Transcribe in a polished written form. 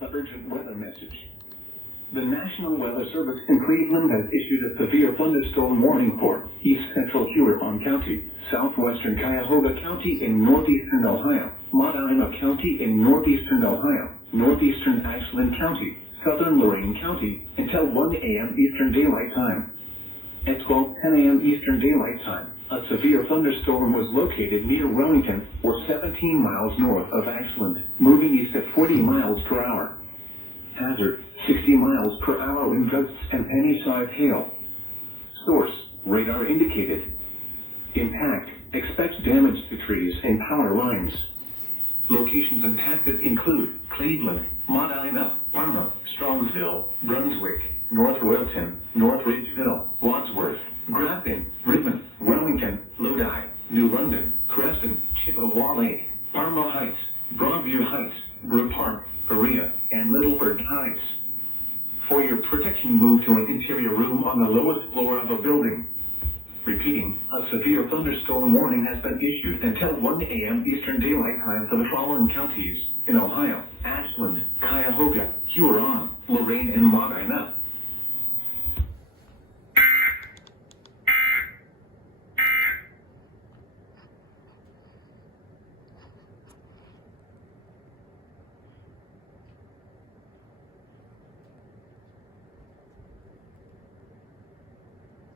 Urgent weather message. The National Weather Service in Cleveland has issued a severe thunderstorm warning for East Central Huron County, southwestern Cuyahoga County in northeastern Ohio, Medina County in northeastern Ohio, northeastern Ashland County, southern Lorain County, until 1 a.m. Eastern Daylight Time. At 12:10 a.m. Eastern Daylight Time, a severe thunderstorm was located near Wellington, or 17 miles north of Ashland, moving east at 40 miles per hour. Hazard, 60 miles per hour in gusts and penny-sized hail. Source, radar indicated. Impact, expect damage to trees and power lines. Locations impacted include Cleveland, Medina, Parma, Strongsville, Brunswick, North Wilton, North Ridgeville, Wadsworth, Grafton, Richmond, Wellington, Lodi, New London, Creston, Chippewa Lake, Parma Heights, Broadview Heights, Brook Park, Berea, and Littleford Heights. For your protection, move to an interior room on the lowest floor of a building. Repeating, a severe thunderstorm warning has been issued until 1 a.m. Eastern Daylight Time for the following counties in Ohio: Ashland, Cuyahoga, Huron, Lorain, and Medina.